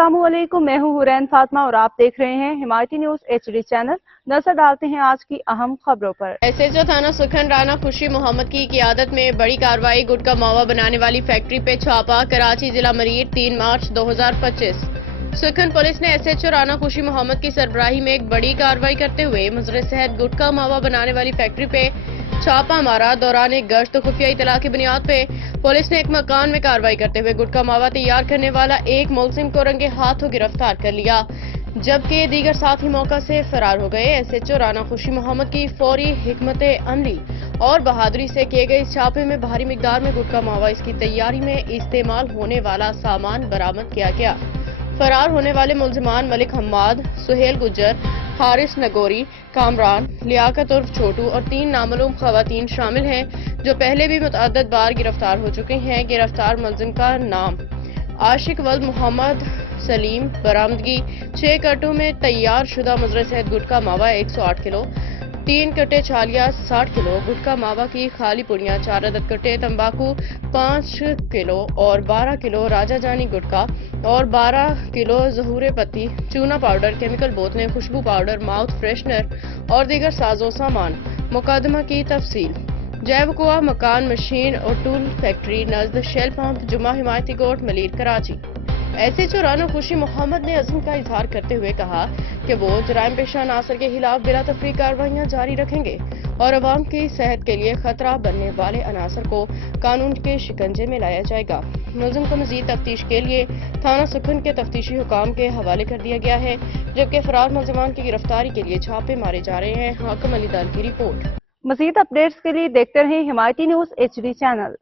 अस्सलामुअलैकुम, मैं हूँ हुरैन फातिमा और आप देख रहे हैं हिमायती न्यूज HD चैनल। नजर डालते हैं आज की अहम खबरों पर। SHO थाना सुखन राना खुशी मोहम्मद की क़ियादत में बड़ी कार्रवाई। गुटखा मावा बनाने वाली फैक्ट्री पे छापा। कराची जिला मरीर 3 मार्च 2025। सुखन पुलिस ने SHO राना खुशी मोहम्मद की सरबराही में एक बड़ी कार्रवाई करते हुए मुजरे सेहत गुटखा मावा बनाने वाली फैक्ट्री पे छापा मारा। दौरान एक गश्त खुफिया इतला की बुनियाद पे पुलिस ने एक मकान में कार्रवाई करते हुए गुटखा मावा तैयार करने वाला एक मुलजिम को रंगे हाथों गिरफ्तार कर लिया, जबकि दीगर साथी मौका से फरार हो गए। SHO राना खुशी मोहम्मद की फौरी हिकमत अमली और बहादुरी से किए गए इस छापे में भारी मिकदार में गुटखा मावा इसकी तैयारी में इस्तेमाल होने वाला सामान बरामद किया गया। फरार होने वाले मुलजिमान मलिक हम्माद, सुहेल गुज्जर, हारिस नगोरी, कामरान, लियाकत उर्फ छोटू और 3 नामालूम खवातीन शामिल हैं, जो पहले भी मुतअद्दिद बार गिरफ्तार हो चुके हैं। गिरफ्तार मुलजिम का नाम आशिक वल्द मोहम्मद सलीम। बरामदगी 6 कट्टों में तैयार शुदा मुजरे सेहत गुटखा मावा 108 किलो, 3 कट्टे छालिया 60 किलो, गुटखा मावा की खाली पुड़ियाँ 4 अदद कट्टे, तंबाकू 5 किलो और 12 किलो राजा जानी गुटखा और 12 किलो जहूरे पत्ती, चूना पाउडर, केमिकल बोतलें, खुशबू पाउडर, माउथ फ्रेशनर और दीगर साजो सामान। मुकदमा की तफसील। जैवकुआ मकान मशीन और टूल फैक्ट्री नज़द शेल पंप, जुमा हिमायती कोट, मलीर, कराची। SHO राना खुशी मोहम्मद ने अज़्म का इजहार करते हुए कहा कि वो जराइम पेशा अनासर के खिलाफ बिला तफरीक कार्रवाइयाँ जारी रखेंगे और अवाम की सेहत के लिए खतरा बनने वाले अनासर को कानून के शिकंजे में लाया जाएगा। मुलजिम को मजीद तफ्तीश के लिए थाना सुखन के तफ्तीशी हुकाम के हवाले कर दिया गया है, जबकि फरार मुलजिमान की गिरफ्तारी के लिए छापे मारे जा रहे हैं। हाकिम अली दाल की रिपोर्ट। मजीद अपडेट्स के लिए देखते रहें हिमायती न्यूज HD चैनल।